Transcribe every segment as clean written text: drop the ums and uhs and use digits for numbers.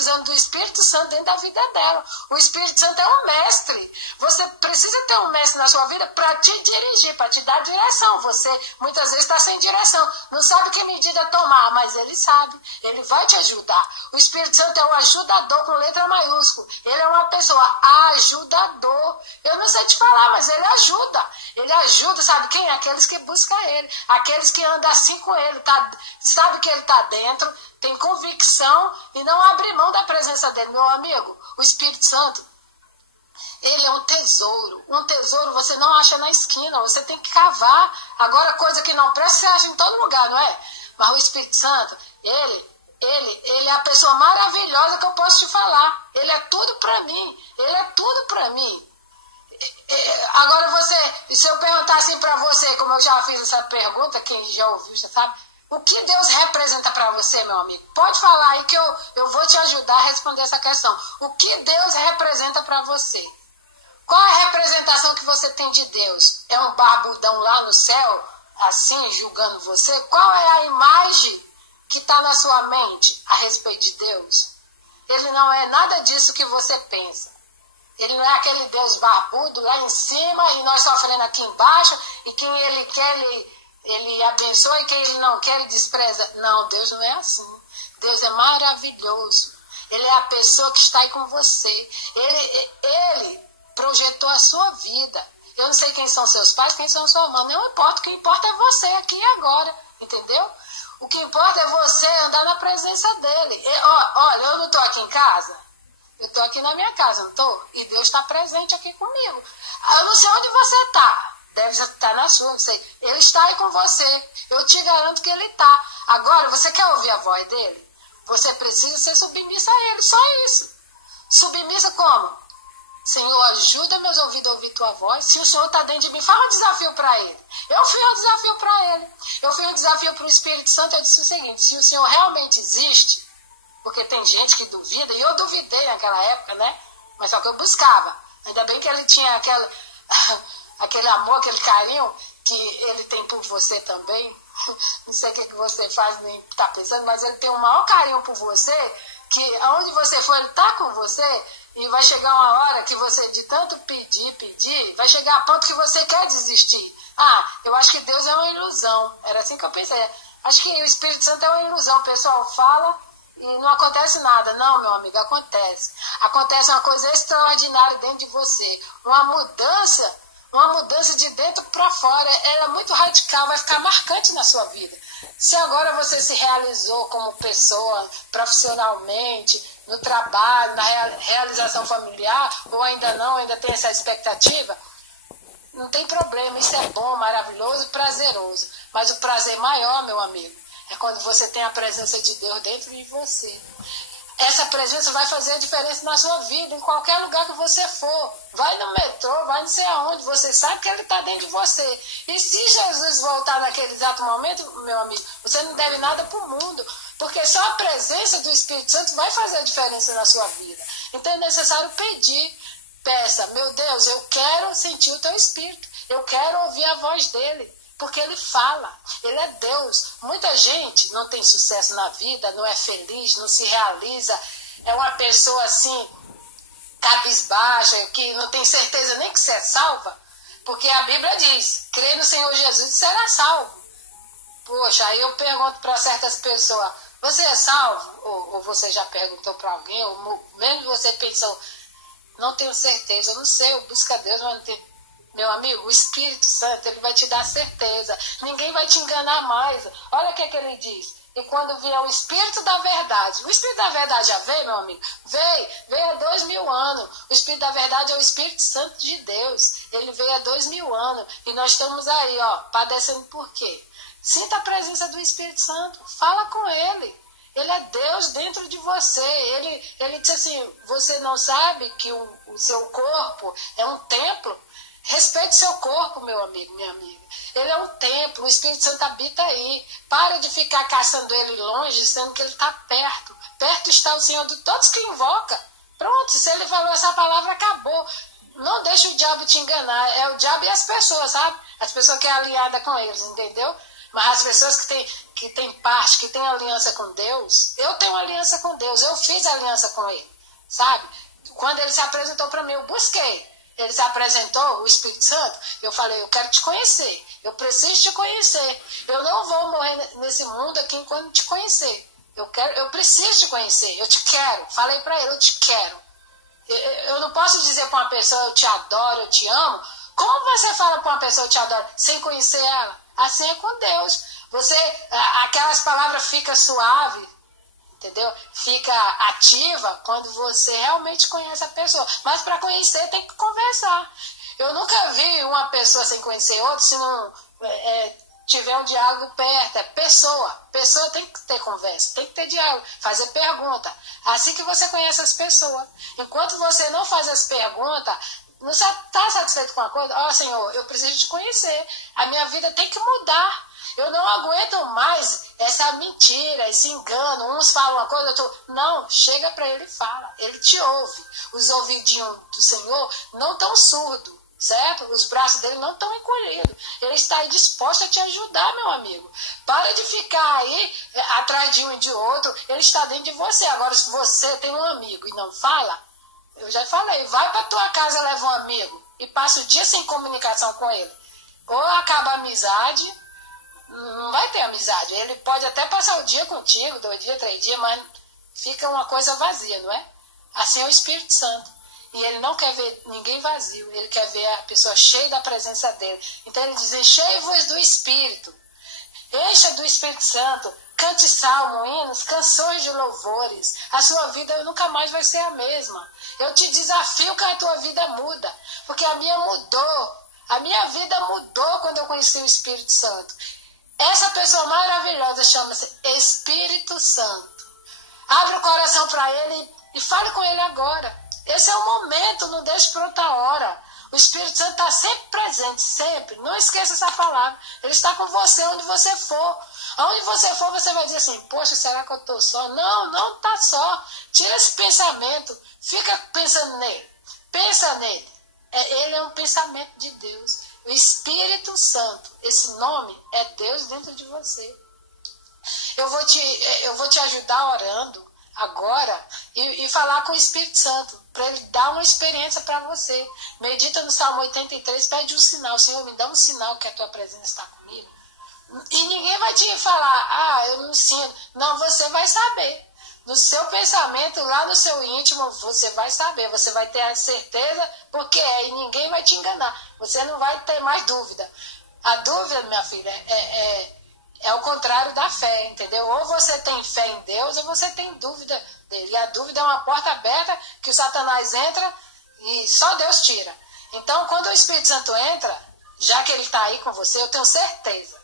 precisando do Espírito Santo dentro da vida dela. O Espírito Santo é um mestre. Você precisa ter um mestre na sua vida para te dirigir, para te dar direção. Você muitas vezes está sem direção, não sabe que medida tomar, mas ele sabe, ele vai te ajudar. O Espírito Santo é um ajudador com letra maiúscula. Ele é uma pessoa ajudador. Eu não sei te falar, mas ele ajuda. Ele ajuda, sabe quem? Aqueles que buscam ele, aqueles que andam assim com ele, sabe que ele está dentro, tem convicção e não abre mão da presença dele. Meu amigo, o Espírito Santo, ele é um tesouro. Um tesouro você não acha na esquina, você tem que cavar. Agora, coisa que não presta, você acha em todo lugar, não é? Mas o Espírito Santo, ele é a pessoa maravilhosa que eu posso te falar. Ele é tudo para mim. Ele é tudo para mim. Agora se eu perguntar assim para você, como eu já fiz essa pergunta, quem já ouviu já sabe, o que Deus representa para você, meu amigo? Pode falar aí que eu vou te ajudar a responder essa questão. O que Deus representa para você? Qual é a representação que você tem de Deus? É um barbudão lá no céu, assim, julgando você? Qual é a imagem que está na sua mente a respeito de Deus? Ele não é nada disso que você pensa. Ele não é aquele Deus barbudo lá em cima e nós sofrendo aqui embaixo, e quem ele quer, ele abençoa, e quem ele não quer, ele despreza. Não, Deus não é assim. Deus é maravilhoso. Ele é a pessoa que está aí com você. Ele projetou a sua vida. Eu não sei quem são seus pais, quem são sua mãe. Não importa, o que importa é você aqui e agora. Entendeu? O que importa é você andar na presença dele. Olha, eu não estou aqui em casa. Eu estou aqui na minha casa, não estou? E Deus está presente aqui comigo. Eu não sei onde você está. Deve estar na sua, não sei. Ele está aí com você. Eu te garanto que ele está. Agora, você quer ouvir a voz dele? Você precisa ser submissa a ele. Só isso. Submissa como? Senhor, ajuda meus ouvidos a ouvir tua voz. Se o Senhor está dentro de mim, fala um desafio para ele. Eu fiz um desafio para ele. Eu fiz um desafio para o Espírito Santo. Eu disse o seguinte: se o Senhor realmente existe, porque tem gente que duvida, e eu duvidei naquela época, né? Mas só que eu buscava. Ainda bem que ele tinha aquele amor, aquele carinho que ele tem por você também. Não sei o que você faz, nem está pensando, mas ele tem um maior carinho por você, que aonde você for, ele está com você, e vai chegar uma hora que você, de tanto pedir, vai chegar a ponto que você quer desistir. Eu acho que Deus é uma ilusão. Era assim que eu pensei. Acho que o Espírito Santo é uma ilusão. O pessoal fala e não acontece nada. Não, meu amigo, acontece. Acontece uma coisa extraordinária dentro de você. Uma mudança de dentro para fora. Ela é muito radical, vai ficar marcante na sua vida. Se agora você se realizou como pessoa, profissionalmente, no trabalho, na realização familiar, ou ainda não, ainda tem essa expectativa, não tem problema. Isso é bom, maravilhoso, prazeroso. Mas o prazer maior, meu amigo, é quando você tem a presença de Deus dentro de você. Essa presença vai fazer a diferença na sua vida, em qualquer lugar que você for. Vai no metrô, vai não sei aonde, você sabe que ele está dentro de você. E se Jesus voltar naquele exato momento, meu amigo, você não deve nada para o mundo, porque só a presença do Espírito Santo vai fazer a diferença na sua vida. Então é necessário pedir. Peça: meu Deus, eu quero sentir o teu Espírito, eu quero ouvir a voz dele. Porque ele fala, ele é Deus. Muita gente não tem sucesso na vida, não é feliz, não se realiza. É uma pessoa assim, cabisbaixa, que não tem certeza nem que você é salva. Porque a Bíblia diz: crê no Senhor Jesus e será salvo. Poxa, aí eu pergunto para certas pessoas: você é salvo? Ou você já perguntou para alguém, ou mesmo você pensou: não tenho certeza, eu não sei, eu busco a Deus, mas não tenho. Meu amigo, o Espírito Santo, ele vai te dar certeza. Ninguém vai te enganar mais. Olha o que ele diz: e quando vier o Espírito da Verdade. O Espírito da Verdade já veio, meu amigo? Veio há 2000 anos. O Espírito da Verdade é o Espírito Santo de Deus. Ele veio há 2000 anos. E nós estamos aí, padecendo por quê? Sinta a presença do Espírito Santo. Fala com ele. Ele é Deus dentro de você. Ele disse assim: você não sabe que o seu corpo é um templo? Respeite seu corpo, meu amigo, minha amiga. Ele é um templo, o Espírito Santo habita aí. Para de ficar caçando ele longe, sendo que ele está perto. Perto está o Senhor de todos que invoca. Pronto, se ele falou essa palavra, acabou. Não deixa o diabo te enganar. É o diabo e as pessoas, sabe? As pessoas que é aliada com eles, entendeu? Mas as pessoas que tem parte, que tem aliança com Deus, eu tenho aliança com Deus, eu fiz aliança com Ele, sabe? Quando Ele se apresentou para mim, eu busquei. Ele se apresentou, o Espírito Santo, eu falei, eu quero te conhecer, eu preciso te conhecer, eu não vou morrer nesse mundo aqui enquanto te conhecer, eu preciso te conhecer, eu te quero, falei para ele, eu te quero. Eu não posso dizer para uma pessoa, eu te adoro, eu te amo. Como você fala para uma pessoa, eu te adoro, sem conhecer ela? Assim é com Deus. Aquelas palavras ficam suaves, entendeu? Fica ativa quando você realmente conhece a pessoa. Mas para conhecer tem que conversar. Eu nunca vi uma pessoa sem conhecer outra se não tiver um diálogo perto. É pessoa. Pessoa tem que ter conversa, tem que ter diálogo, fazer pergunta. Assim que você conhece as pessoas. Enquanto você não faz as perguntas, não está satisfeito com a coisa? Ó, Senhor, eu preciso te conhecer. A minha vida tem que mudar. Eu não aguento mais essa mentira, esse engano. Uns falam uma coisa, outro... Não, chega para ele e fala. Ele te ouve. Os ouvidinhos do Senhor não estão surdos, certo? Os braços dele não estão encolhidos. Ele está aí disposto a te ajudar, meu amigo. Para de ficar aí atrás de um e de outro. Ele está dentro de você. Agora, se você tem um amigo e não fala, eu já falei, vai para tua casa, leva um amigo e passa o dia sem comunicação com ele. Ou acaba a amizade, não vai ter amizade. Ele pode até passar o dia contigo, 2 dias, 3 dias, mas fica uma coisa vazia, não é? Assim é o Espírito Santo. E ele não quer ver ninguém vazio, ele quer ver a pessoa cheia da presença dele. Então ele diz, enchei-vos do Espírito. Encha do Espírito Santo, cante salmo, hinos, canções de louvores. A sua vida nunca mais vai ser a mesma. Eu te desafio que a tua vida muda, porque a minha mudou. A minha vida mudou quando eu conheci o Espírito Santo. Essa pessoa maravilhosa chama-se Espírito Santo. Abre o coração para ele e fale com ele agora. Esse é o momento, não deixe para outra hora. O Espírito Santo está sempre presente, sempre. Não esqueça essa palavra. Ele está com você onde você for. Aonde você for, você vai dizer assim, poxa, será que eu estou só? Não, não está só. Tira esse pensamento. Fica pensando nele. Pensa nele. Ele é um pensamento de Deus. O Espírito Santo, esse nome é Deus dentro de você. Eu vou te ajudar orando agora e falar com o Espírito Santo, para ele dar uma experiência para você. Medita no Salmo 83, pede um sinal. Senhor, me dá um sinal que a tua presença está comigo. E ninguém vai te falar, eu não ensino. Não, você vai saber. No seu pensamento, lá no seu íntimo, você vai saber. Você vai ter a certeza, porque e ninguém vai te enganar. Você não vai ter mais dúvida. A dúvida, minha filha, é o contrário da fé, entendeu? Ou você tem fé em Deus, ou você tem dúvida dele. E a dúvida é uma porta aberta que o Satanás entra e só Deus tira. Então, quando o Espírito Santo entra, já que ele está aí com você, eu tenho certeza.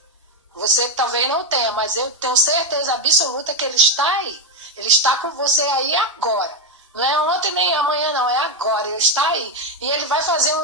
Você talvez não tenha, mas eu tenho certeza absoluta que ele está aí. Ele está com você aí agora. Não é ontem nem amanhã, não. É agora. Ele está aí. E ele vai fazer